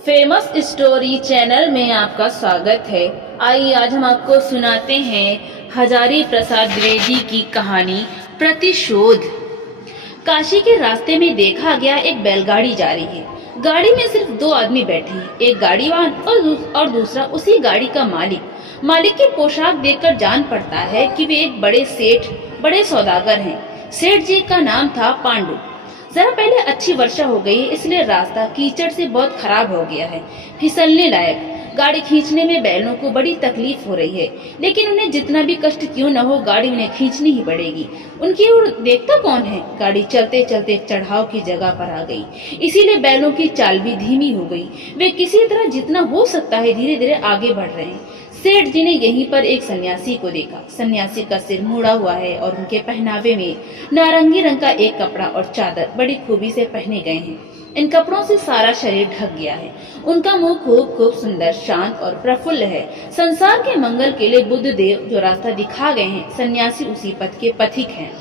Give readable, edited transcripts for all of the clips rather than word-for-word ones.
Famous story channel में आपका स्वागत है। आइए आज हम आपको सुनाते हैं हजारी प्रसाद द्विवेदी की कहानी प्रतिशोध। काशी के रास्ते में देखा गया एक बैलगाड़ी जा रही है। गाड़ी में सिर्फ दो आदमी बैठे हैं, एक गाड़ीवान और दूसरा उसी गाड़ी का मालिक। मालिक की पोशाक देखकर जान पड़ता है कि वे एक बड़े सेठ, बड़े सौदागर हैं। सेठ जी का नाम था पांडु। जरा पहले अच्छी वर्षा हो गई, इसलिए रास्ता कीचड़ से बहुत खराब हो गया है, फिसलने लायक। गाड़ी खींचने में बैलों को बड़ी तकलीफ हो रही है, लेकिन उन्हें जितना भी कष्ट क्यों न हो, गाड़ी उन्हें खींचनी ही पड़ेगी। उनकी ओर देखता कौन है। गाड़ी चलते चलते चढ़ाव की जगह पर आ गई, इसीलिए बैलों की चाल भी धीमी हो गई। वे किसी तरह जितना हो सकता है धीरे धीरे आगे बढ़ रहे हैं। सेठ जी ने यहीं पर एक सन्यासी को देखा। सन्यासी का सिर मुड़ा हुआ है और उनके पहनावे में नारंगी रंग का एक कपड़ा और चादर बड़ी खूबी से पहने गए हैं। इन कपड़ों से सारा शरीर ढक गया है। उनका मुंह खूब खूब सुंदर, शांत और प्रफुल्ल है। संसार के मंगल के लिए बुद्ध देव जो रास्ता दिखा गए हैं, सन्यासी उसी पथ के पथिक हैं।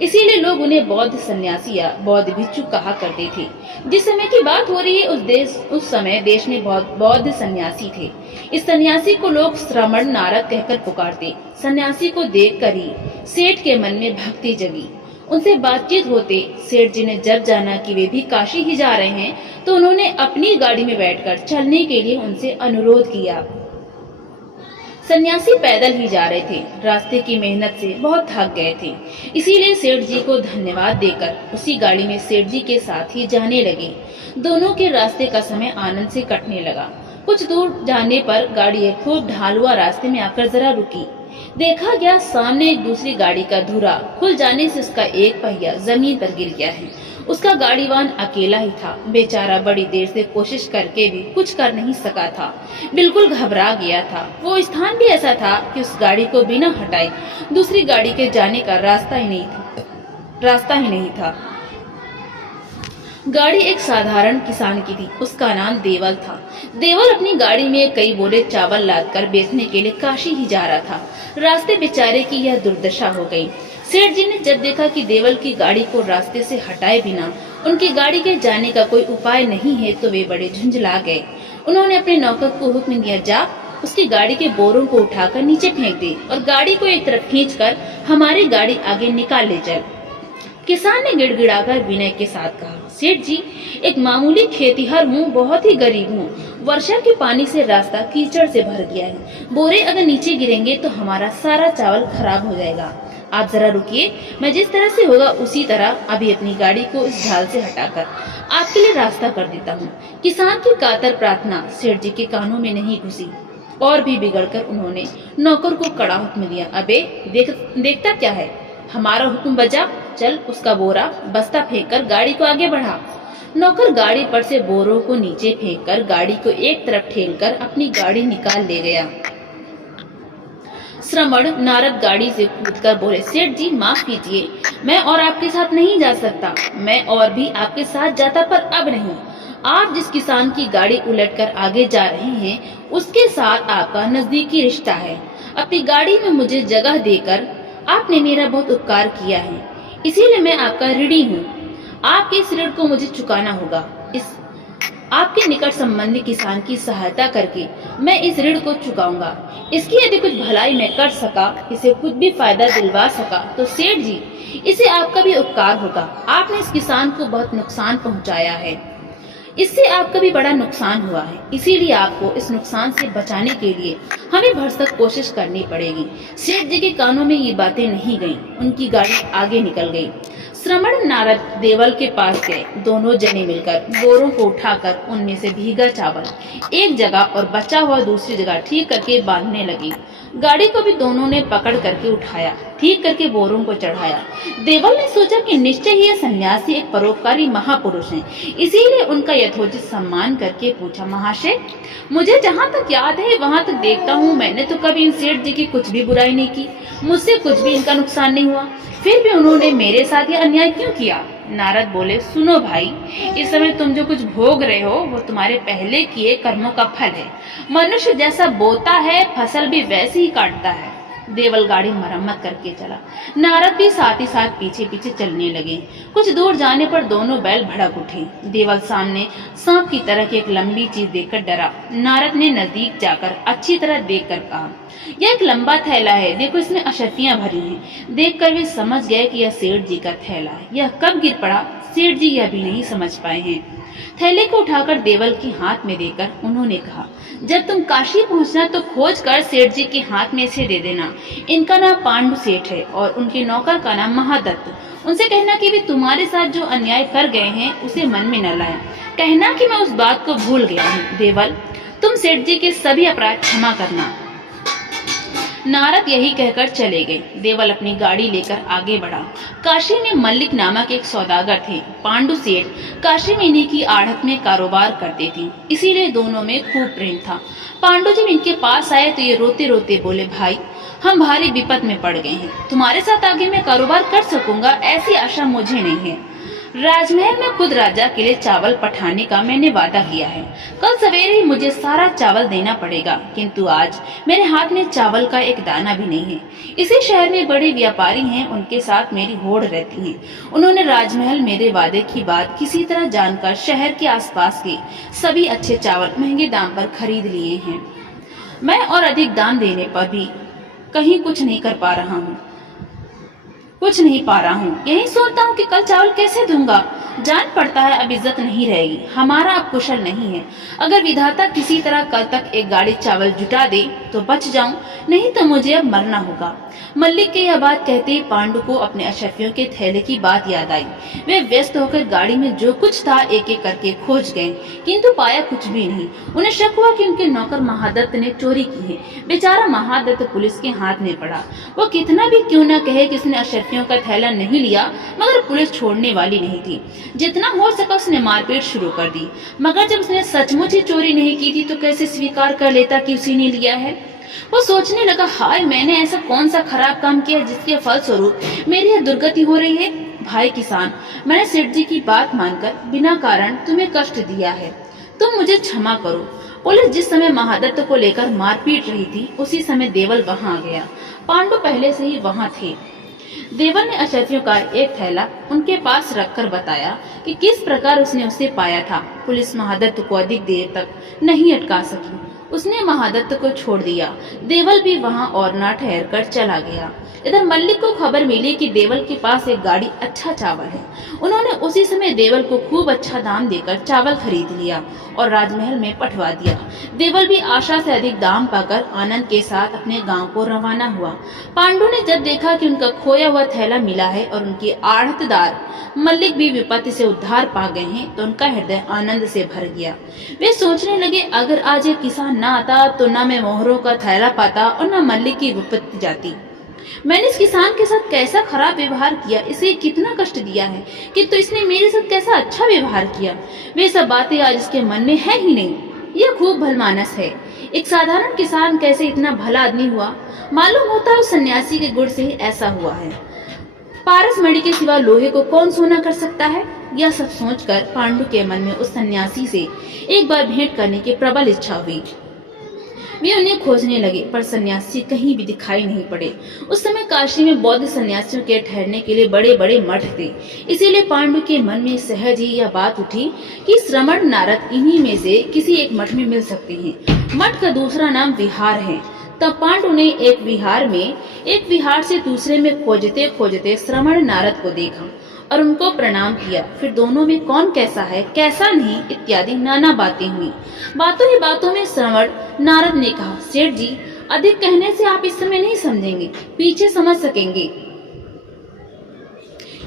इसीलिए लोग उन्हें बौद्ध सन्यासी या बौद्ध भिक्षु कहा करते थे। जिस समय की बात हो रही है, उस समय देश में बौद्ध सन्यासी थे। इस सन्यासी को लोग श्रमण नारद कहकर पुकारते। सन्यासी को देखकर ही सेठ के मन में भक्ति जगी। उनसे बातचीत होते सेठ जी ने जब जाना कि वे भी काशी ही जा रहे हैं, तो उन्होंने अपनी गाड़ी में बैठकर चलने के लिए उनसे अनुरोध किया। सन्यासी पैदल ही जा रहे थे, रास्ते की मेहनत से बहुत थक गए थे, इसीलिए सेठ जी को धन्यवाद देकर उसी गाड़ी में सेठ जी के साथ ही जाने लगे। दोनों के रास्ते का समय आनंद से कटने लगा। कुछ दूर जाने पर गाड़ी एक खूब ढालुआ रास्ते में आकर जरा रुकी। देखा गया सामने एक दूसरी गाड़ी का धुरा खुल जाने से उसका एक पहिया जमीन पर गिर गया है। उसका गाड़ीवान अकेला ही था। बेचारा बड़ी देर से कोशिश करके भी कुछ कर नहीं सका था, बिल्कुल घबरा गया था। वो स्थान भी ऐसा था कि उस गाड़ी को बिना हटाए दूसरी गाड़ी के जाने का रास्ता ही नहीं था। गाड़ी एक साधारण किसान की थी। उसका नाम देवल था। देवल अपनी गाड़ी में कई बोरे चावल लादकर बेचने के लिए काशी ही जा रहा था। रास्ते बेचारे की यह दुर्दशा हो गई। सेठ जी ने जब देखा कि देवल की गाड़ी को रास्ते से हटाए बिना उनकी गाड़ी के जाने का कोई उपाय नहीं है, तो वे बड़े झुंझला गए। उन्होंने अपने नौकर को हुक्म दिया, जा उसकी गाड़ी के बोरों को उठाकर नीचे फेंक दे और गाड़ी को एक तरफ खींचकर हमारी गाड़ी आगे निकाल ले चल। किसान ने गिड़गिड़ाकर विनय के साथ कहा, सेठ जी, एक मामूली खेतीहर हूँ, बहुत ही गरीब हूँ। वर्षा के पानी से रास्ता कीचड़ से भर गया है। बोरे अगर नीचे गिरेंगे तो हमारा सारा चावल खराब हो जाएगा। आप जरा रुकिए, मैं जिस तरह से होगा उसी तरह अभी अपनी गाड़ी को इस ढाल से हटाकर आपके लिए रास्ता कर देता हूँ। किसान की कातर प्रार्थना सेठ जी के कानों में नहीं घुसी और भी बिगड़कर उन्होंने नौकर को कड़ा हुक्म दिया, अबे देखता क्या है, हमारा हुक्म बजा, चल उसका बोरा बस्ता फेंककर गाड़ी को आगे बढ़ा। नौकर गाड़ी पर से बोरों को नीचे फेंककर गाड़ी को एक तरफ ठेलकर अपनी गाड़ी निकाल ले गया। श्रमण नारद गाड़ी से कूदकर बोले, सेठ जी माफ कीजिए, मैं और आपके साथ नहीं जा सकता। मैं और भी आपके साथ जाता, पर अब नहीं। आप जिस किसान की गाड़ी उलटकर आगे जा रहे हैं, उसके साथ आपका नजदीकी रिश्ता है। अपनी गाड़ी में मुझे जगह देकर आपने मेरा बहुत उपकार किया है, इसीलिए मैं आपका ऋणी हूँ। आपके इस ऋण को मुझे चुकाना होगा। इस आपके निकट संबंधी किसान की सहायता करके मैं इस ऋण को चुकाऊंगा। इसकी यदि कुछ भलाई मैं कर सका, इसे खुद भी फायदा दिलवा सका, तो सेठ जी, इसे आपका भी उपकार होगा। आपने इस किसान को बहुत नुकसान पहुंचाया है, इससे आपका भी बड़ा नुकसान हुआ है, इसीलिए आपको इस नुकसान से बचाने के लिए हमें भरसक कोशिश करनी पड़ेगी। सेठ जी के कानों में ये बातें नहीं गईं। उनकी गाड़ी आगे निकल गई। श्रमण नारद देवल के पास गए। दोनों जने मिलकर बोरों को उठाकर उनमें से भीगा चावल एक जगह और बचा हुआ दूसरी जगह ठीक करके बांधने लगे। गाड़ी को भी दोनों ने पकड़ करके उठाया, ठीक करके बोरों को चढ़ाया। देवल ने सोचा कि निश्चय ही यह सन्यासी एक परोपकारी महापुरुष हैं, इसीलिए उनका यथोचित सम्मान करके पूछा, महाशय, मुझे जहाँ तक याद है वहाँ तक देखता हूँ मैंने तो कभी इन सेठ जी की कुछ भी बुराई नहीं की, मुझसे कुछ भी इनका नुकसान नहीं हुआ, फिर भी उन्होंने मेरे साथ ये अन्याय क्यों किया? नारद बोले, सुनो भाई, इस समय तुम जो कुछ भोग रहे हो वो तुम्हारे पहले किए कर्मों का फल है। मनुष्य जैसा बोता है फसल भी वैसे ही काटता है। देवल गाड़ी मरम्मत करके चला। नारद भी साथ ही साथ पीछे पीछे चलने लगे। कुछ दूर जाने पर दोनों बैल भड़क उठे। देवल सामने सांप की तरह की एक लंबी चीज देखकर डरा। नारद ने नजदीक जाकर अच्छी तरह देखकर कहा, यह एक लंबा थैला है, देखो इसमें अशर्फियां भरी हैं। देखकर वे समझ गए कि यह सेठ जी का थैला है। यह कब गिर पड़ा सेठ जी यह भी नहीं समझ पाए हैं। थैले को उठाकर देवल के हाथ में देकर उन्होंने कहा, जब तुम काशी पहुंचना तो खोज कर सेठ जी के हाथ में इसे दे देना। इनका नाम पांडु सेठ है और उनके नौकर का नाम महादत्त। उनसे कहना कि वे तुम्हारे साथ जो अन्याय कर गए हैं उसे मन में न लाए। कहना कि मैं उस बात को भूल गया हूँ। देवल, तुम सेठ जी के सभी अपराध क्षमा करना। नारद यही कहकर चले गए। देवल अपनी गाड़ी लेकर आगे बढ़ा। काशी में मल्लिक नामक एक सौदागर थे। पांडु सेठ काशी में इन्हीं की आढ़त में कारोबार करते थे, इसीलिए दोनों में खूब प्रेम था। पांडु जब इनके पास आए तो ये रोते रोते बोले, भाई हम भारी विपत में पड़ गए हैं, तुम्हारे साथ आगे मैं कारोबार कर सकूंगा ऐसी आशा मुझे नहीं है। राजमहल में खुद राजा के लिए चावल पठाने का मैंने वादा किया है। कल सवेरे ही मुझे सारा चावल देना पड़ेगा, किंतु आज मेरे हाथ में चावल का एक दाना भी नहीं है। इसी शहर में बड़े व्यापारी हैं, उनके साथ मेरी होड़ रहती है। उन्होंने राजमहल मेरे वादे की बात किसी तरह जानकर शहर के आसपास के सभी अच्छे चावल महंगे दाम पर खरीद लिए हैं। मैं और अधिक दाम देने पर भी कहीं कुछ नहीं पा रहा हूँ। यही सोचता हूँ कि कल चावल कैसे दूंगा। जान पड़ता है अब इज्जत नहीं रहेगी, हमारा अब कुशल नहीं है। अगर विधाता किसी तरह कल तक एक गाड़ी चावल जुटा दे तो बच जाऊं, नहीं तो मुझे अब मरना होगा। मल्लिक के यह बात कहते ही पांडु को अपने अशर्फियों के थैले की बात याद आई। वे व्यस्त होकर गाड़ी में जो कुछ था एक एक करके खोज गए, किंतु पाया कुछ भी नहीं। उन्हें शक हुआ कि उनके नौकर महादत्त ने चोरी की है। बेचारा महादत्त पुलिस के हाथ में पड़ा। वो कितना भी क्यों न कहे कि उसने अशर्फियों का थैला नहीं लिया, मगर पुलिस छोड़ने वाली नहीं थी। जितना हो सका उसने मारपीट शुरू कर दी। मगर जब उसने सचमुच ही चोरी नहीं की थी तो कैसे स्वीकार कर लेता कि उसी ने लिया है। वो सोचने लगा, हाय मैंने ऐसा कौन सा खराब काम किया जिसके फलस्वरूप मेरी यह दुर्गति हो रही है। भाई किसान, मैंने सेठ जी की बात मानकर बिना कारण तुम्हें कष्ट दिया है, तुम मुझे क्षमा करो। पुलिस जिस समय महादत्त को लेकर मारपीट रही थी उसी समय देवल वहां आ गया। पांडु पहले से ही वहां थे। देवल ने अशर्फियों का एक थैला उनके पास रखकर बताया कि किस प्रकार उसने उसे पाया था। पुलिस महादत्त को अधिक देर तक नहीं अटका सकी, उसने महादत्त को छोड़ दिया। देवल भी वहां और ना ठहर कर चला गया। इधर मल्लिक को खबर मिली कि देवल के पास एक गाड़ी अच्छा चावल है। उन्होंने उसी समय देवल को खूब अच्छा दाम देकर चावल खरीद लिया और राजमहल में पठवा दिया। देवल भी आशा से अधिक दाम पाकर आनंद के साथ अपने गांव को रवाना हुआ। पांडु ने जब देखा कि उनका खोया हुआ थैला मिला है और उनके आढ़तदार मल्लिक भी विपत्ति से उद्धार पा गए हैं तो उनका हृदय आनंद से भर गया। वे सोचने लगे, अगर आज ये किसान न आता तो न मैं मोहरों का थैला पाता और न मल्लिक की विपत्ति जाती। मैंने इस किसान के साथ कैसा खराब व्यवहार किया, इसे कितना कष्ट दिया है, किंतु इसने मेरे साथ कैसा अच्छा व्यवहार किया। वे सब बातें आज इसके मन में है ही नहीं। यह खूब भलमानस है। एक साधारण किसान कैसे इतना भला आदमी हुआ, मालूम होता है उस सन्यासी के गुण से ही ऐसा हुआ है। पारस मणि के सिवा लोहे को कौन सोना कर सकता है। यह सब सोचकर पांडु के मन में उस सन्यासी से एक बार भेंट करने की प्रबल इच्छा हुई। वे उन्हें खोजने लगे पर सन्यासी कहीं भी दिखाई नहीं पड़े। उस समय काशी में बौद्ध सन्यासियों के ठहरने के लिए बड़े बड़े मठ थे, इसीलिए पांडु के मन में सहज ही यह बात उठी कि श्रमण नारद इन्हीं में से किसी एक मठ में मिल सकते हैं। मठ का दूसरा नाम विहार है। तब पांडु ने एक विहार से दूसरे में खोजते खोजते श्रमण नारद को देखा और उनको प्रणाम किया। फिर दोनों में कौन कैसा है कैसा नहीं इत्यादि नाना बातें हुई। बातों ही बातों में श्रवण नारद ने कहा, सेठ जी अधिक कहने से आप इस समय नहीं समझेंगे, पीछे समझ सकेंगे,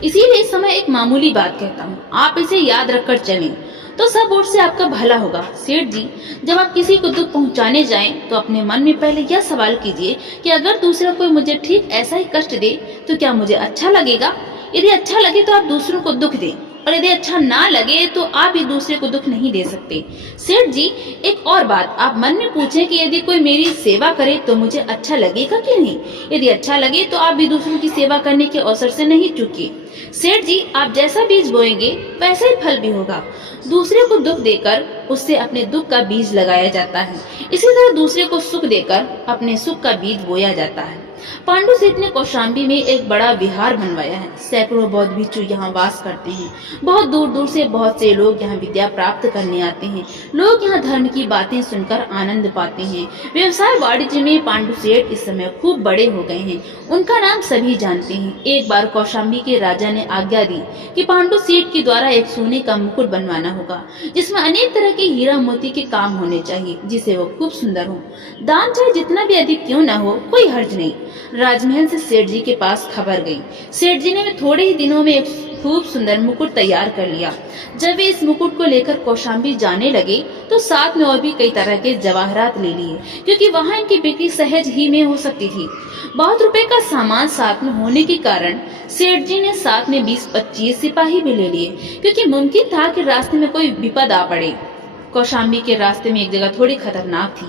इसीलिए इस समय एक मामूली बात कहता हूँ, आप इसे याद रखकर चलें तो सब ओर से आपका भला होगा। सेठ जी, जब आप किसी को दुख पहुंचाने जाएं तो अपने मन में पहले यह सवाल कीजिए कि अगर दूसरा कोई मुझे ठीक ऐसा ही कष्ट दे तो क्या मुझे अच्छा लगेगा। यदि अच्छा लगे तो आप दूसरों को दुख दें और यदि अच्छा ना लगे तो आप भी दूसरे को दुख नहीं दे सकते। सेठ जी, एक और बात, आप मन में पूछें कि यदि कोई मेरी सेवा करे तो मुझे अच्छा लगेगा कि नहीं। यदि अच्छा लगे तो आप भी दूसरों की सेवा करने के अवसर से नहीं चूकिए। सेठ जी, आप जैसा बीज बोएंगे वैसा ही फल भी होगा। दूसरे को दुख देकर उससे अपने दुख का बीज लगाया जाता है, इसी तरह दूसरे को सुख देकर अपने सुख का बीज बोया जाता है। पांडु सेठ ने कौशाम्बी में एक बड़ा विहार बनवाया है। सैकड़ों बौद्ध भिक्षु यहाँ वास करते हैं। बहुत दूर दूर से बहुत से लोग यहाँ विद्या प्राप्त करने आते हैं। लोग यहाँ धर्म की बातें सुनकर आनंद पाते हैं। व्यवसाय वाणिज्य में पांडु सेठ इस समय खूब बड़े हो गए हैं। उनका नाम सभी जानते हैं। एक बार कौशाम्बी के राजा ने आज्ञा दी कि पांडु सेठ के द्वारा एक सोने का मुकुट बनवाना होगा, जिसमें अनेक तरह के हीरा मोती के काम होने चाहिए, जिससे वो खूब सुंदर हो। दाम चाहे जितना भी अधिक क्यों न हो, कोई हर्ज नहीं। राजमहल से सेठ जी के पास खबर गई। सेठ जी ने थोड़े ही दिनों में एक खूब सुंदर मुकुट तैयार कर लिया। जब वे इस मुकुट को लेकर कौशाम्बी जाने लगे तो साथ में और भी कई तरह के जवाहरात ले लिए, क्योंकि वहां इनकी बिक्री सहज ही में हो सकती थी। बहुत रुपए का सामान साथ में होने के कारण सेठ जी ने साथ में 20-25 सिपाही भी ले लिए, क्योंकि मुमकिन था कि रास्ते में कोई विपद आ पड़े। कौशाम्बी के रास्ते में एक जगह थोड़ी खतरनाक थी।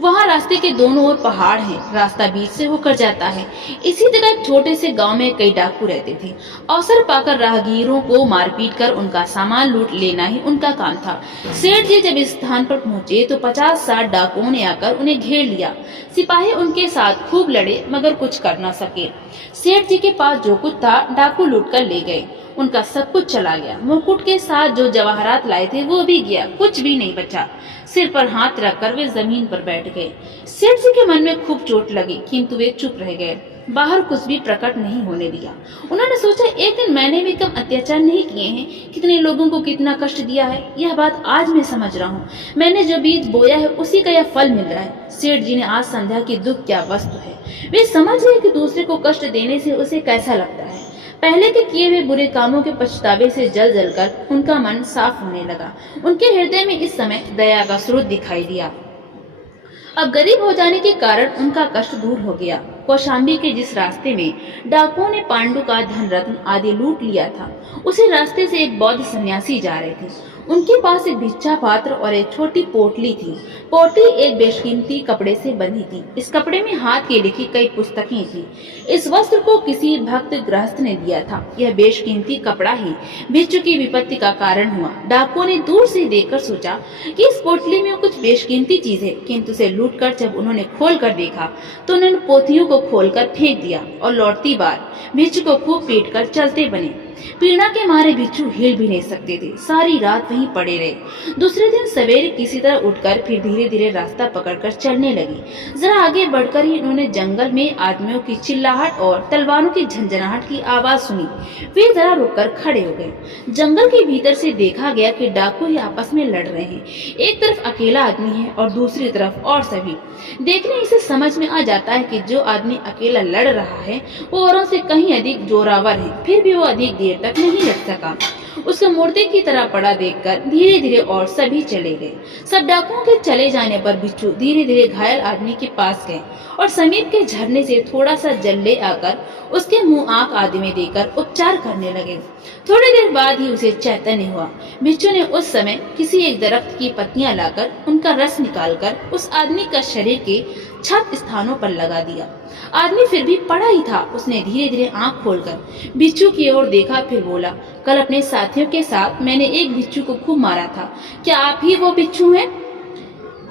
वहाँ रास्ते के दोनों ओर पहाड़ हैं, रास्ता बीच से होकर जाता है। इसी जगह एक छोटे से गांव में कई डाकू रहते थे। अवसर पाकर राहगीरों को मारपीट कर उनका सामान लूट लेना ही उनका काम था। सेठ जी जब इस स्थान पर पहुंचे तो 50-60 डाकुओं ने आकर उन्हें घेर लिया। सिपाही उनके साथ खूब लड़े, मगर कुछ कर न सके। सेठ जी के पास जो कुछ था डाकू लूट कर ले गए। उनका सब कुछ चला गया। मुकुट के साथ जो जवाहरात लाए थे वो भी गया, कुछ भी नहीं बचा। सिर पर हाथ रखकर वे जमीन पर बैठ गए। सेठ जी के मन में खूब चोट लगी, किंतु वे चुप रह गए। बाहर कुछ भी प्रकट नहीं होने दिया। उन्होंने सोचा, एक दिन मैंने भी कम अत्याचार नहीं किए हैं, कितने लोगों को कितना कष्ट दिया है, यह बात आज मैं समझ रहा हूँ। मैंने जो बीज बोया है उसी का यह फल मिल रहा है। सेठ जी ने आज समझा कि दुख क्या वस्तु है। वे समझ गए कि दूसरे को कष्ट देने से उसे कैसा लगता है। पहले के किए हुए बुरे कामों के पछतावे से जल जलकर उनका मन साफ होने लगा। उनके हृदय में इस समय दया का स्रोत दिखाई दिया। अब गरीब हो जाने के कारण उनका कष्ट दूर हो गया। कौशाम्बी के जिस रास्ते में डाकुओं ने पांडु का धन रत्न आदि लूट लिया था, उसी रास्ते से एक बौद्ध सन्यासी जा रहे थे। उनके पास एक भिक्षा पात्र और एक छोटी पोटली थी। पोटली एक बेशकीमती कपड़े से बंधी थी। इस कपड़े में हाथ की लिखी कई पुस्तकें थी। इस वस्त्र को किसी भक्त गृहस्थ ने दिया था। यह बेशकीमती कपड़ा ही भिक्षु की विपत्ति का कारण हुआ। डाकुओं ने दूर से देखकर सोचा कि इस पोटली में कुछ बेशकीमती चीज है, किंतु उसे लूटकर जब उन्होंने खोल कर देखा तो उन्होंने पोथियों को खोलकर फेंक दिया और लौटती बार भिक्षु को खूब पीट कर चलते बने। पीड़ा के मारे भिक्षु हिल भी नहीं सकते थे। सारी रात वहीं पड़े रहे। दूसरे दिन सवेरे किसी तरह उठकर फिर धीरे धीरे रास्ता पकड़कर चलने लगी। जरा आगे बढ़कर ही उन्होंने जंगल में आदमियों की चिल्लाहट और तलवारों की झंझनाहट की आवाज सुनी। वे जरा रुककर खड़े हो गए। जंगल के भीतर से देखा गया कि डाकू ही आपस में लड़ रहे हैं। एक तरफ अकेला आदमी है और दूसरी तरफ और सभी। देखने से समझ में आ जाता है कि जो आदमी अकेला लड़ रहा है वो औरों से कहीं अधिक जोरावर है। फिर भी वो अधिक देर तक नहीं लड़ सका। उसका मुर्दे की तरह पड़ा देखकर धीरे धीरे और सभी चले गए। सब डाकुओं के चले जाने पर बिच्छू धीरे धीरे घायल आदमी के पास गए और समीप के झरने से थोड़ा सा जल ले आकर उसके मुंह आंख आदि में देकर उपचार करने लगे। थोड़ी देर बाद ही उसे चैतन्य हुआ। बिच्छू ने उस समय किसी एक दरख्त की पत्तियां लाकर उनका रस निकालकर उस आदमी का शरीर के छत स्थानों पर लगा दिया। आदमी फिर भी पड़ा ही था। उसने धीरे धीरे आंख खोलकर बिच्छू की ओर देखा, फिर बोला, कल अपने साथियों के साथ मैंने एक बिच्छू को खूब मारा था। क्या आप ही वो बिच्छू हैं?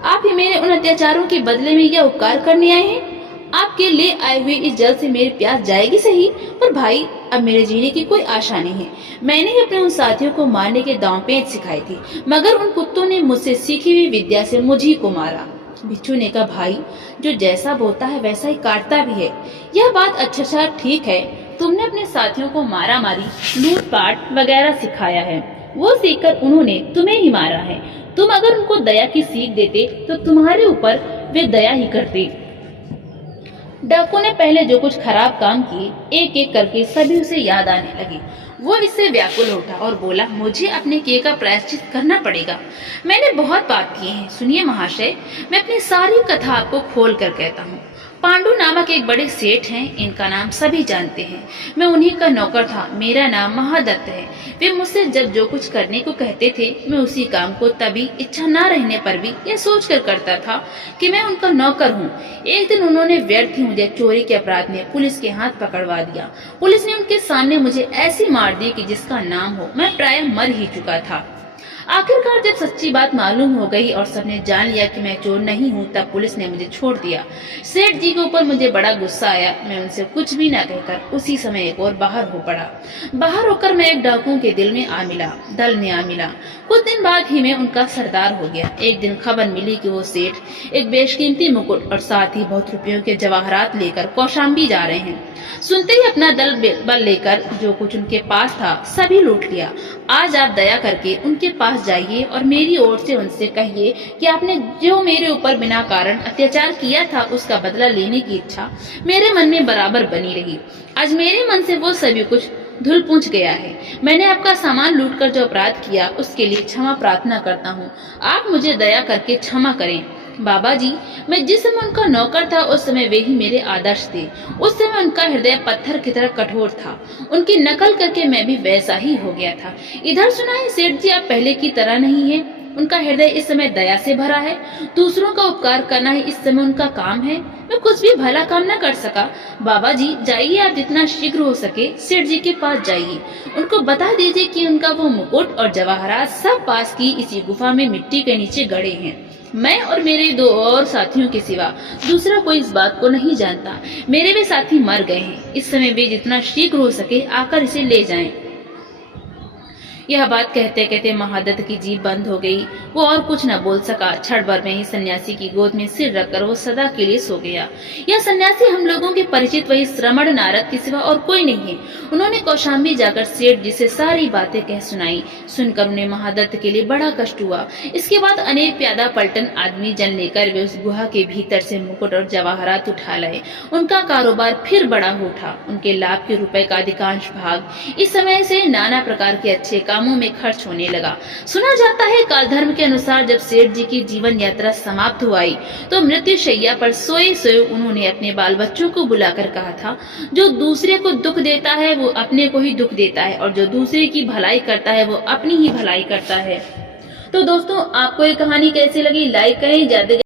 आप ही मेरे उन अत्याचारों के बदले में यह उपकार करने आए हैं? आपके ले आए हुए इस जल से मेरी प्यास जाएगी सही, पर भाई अब मेरे जीने की कोई आशा नहीं है। मैंने ही अपने उन साथियों को मारने के दांव पेच सिखाई थी, मगर उन कुत्तों ने मुझसे सीखी हुई विद्या से मुझी को मारा। बिच्छू ने कहा, भाई जो जैसा बोता है वैसा ही काटता भी है। यह बात अच्छा ठीक है। तुमने अपने साथियों को मारा मारी, लूटपाट वगैरह सिखाया है। वो सीखकर उन्होंने तुम्हें ही मारा है। तुम अगर उनको दया की सीख देते तो तुम्हारे ऊपर वे दया ही करते। डाकू ने पहले जो कुछ खराब काम किए एक एक करके सभी उसे याद आने लगे। वो इससे व्याकुल उठा और बोला, मुझे अपने किए का प्रायश्चित करना पड़ेगा। मैंने बहुत पाप किए हैं। सुनिए महाशय, मैं अपनी सारी कथा आपको खोल कर कहता हूँ। पांडु नामक एक बड़े सेठ हैं, इनका नाम सभी जानते हैं। मैं उन्हीं का नौकर था। मेरा नाम महादत्त है। वे मुझसे जब जो कुछ करने को कहते थे, मैं उसी काम को तभी इच्छा न रहने पर भी यह सोचकर करता था कि मैं उनका नौकर हूँ। एक दिन उन्होंने व्यर्थ ही मुझे चोरी के अपराध में पुलिस के हाथ पकड़वा दिया। पुलिस ने उनके सामने मुझे ऐसी मार दी कि जिसका नाम हो, मैं प्राय मर ही चुका था। आखिरकार जब सच्ची बात मालूम हो गई और सबने जान लिया कि मैं चोर नहीं हूँ, तब पुलिस ने मुझे छोड़ दिया। सेठ जी के ऊपर मुझे बड़ा गुस्सा आया। मैं उनसे कुछ भी न कहकर उसी समय एक और बाहर हो पड़ा। बाहर होकर मैं एक डाकुओं के दल में आ मिला। कुछ दिन बाद ही मैं उनका सरदार हो गया। एक दिन खबर मिली कि वो सेठ एक बेशकीमती मुकुट और साथ ही बहुत रुपयों के जवाहरात लेकर कौशाम्बी जा रहे हैं। सुनते ही अपना दल बल लेकर जो कुछ उनके पास था सभी लूट लिया। आज आप दया करके उनके पास जाइए और मेरी ओर से उनसे कहिए कि आपने जो मेरे ऊपर बिना कारण अत्याचार किया था, उसका बदला लेने की इच्छा मेरे मन में बराबर बनी रही। आज मेरे मन से वो सभी कुछ धुल पूछ गया है। मैंने आपका सामान लूटकर जो अपराध किया, उसके लिए क्षमा प्रार्थना करता हूँ। आप मुझे दया करके क्षमा करें। बाबा जी, मैं जिस समय उनका नौकर था, उस समय वे ही मेरे आदर्श थे। उस समय उनका हृदय पत्थर की तरह कठोर था। उनकी नकल करके मैं भी वैसा ही हो गया था। इधर सुनाए सेठ जी, आप पहले की तरह नहीं है। उनका हृदय इस समय दया से भरा है। दूसरों का उपकार करना ही इस समय उनका काम है। मैं कुछ भी भला काम न कर सका। बाबा जी, जाइए, आप जितना शीघ्र हो सके सेठ जी के पास जाइए। उनको बता दीजिए कि उनका वो मुकुट और जवाहरात सब पास की इसी गुफा में मिट्टी के नीचे गड़े हैं। मैं और मेरे दो और साथियों के सिवा दूसरा कोई इस बात को नहीं जानता। मेरे वे साथी मर गए हैं। इस समय वे जितना शीघ्र हो सके आकर इसे ले जाएं। यह बात कहते कहते महादत्त की जीभ बंद हो गई। वो और कुछ न बोल सका। क्षण भर में ही सन्यासी की गोद में सिर रखकर वो सदा के लिए सो गया। यह सन्यासी हम लोगों के परिचित वही श्रमण नारद के सिवा और कोई नहीं है। उन्होंने कौशाम्बी जाकर सेठ जी से सारी बातें कह सुनाई। सुनकर उन्हें महादत्त के लिए बड़ा कष्ट हुआ। इसके बाद अनेक प्यादा पलटन आदमी जन लेकर वे उस गुहा के भीतर से मुकुट और जवाहरात उठा लाए। उनका कारोबार फिर बड़ा हो उठा। उनके लाभ के रुपए का अधिकांश भाग इस समय से नाना प्रकार के अच्छे कामों में खर्च होने लगा। सुना जाता है काल धर्म के अनुसार जब सेठ जी की जीवन यात्रा समाप्त हो आई, तो मृत्यु शैया पर सोए सोए उन्होंने अपने बाल बच्चों को बुलाकर कहा था, जो दूसरे को दुख देता है वो अपने को ही दुख देता है, और जो दूसरे की भलाई करता है वो अपनी ही भलाई करता है। तो दोस्तों, आपको ये कहानी कैसी लगी, लाइक करें। ज्यादा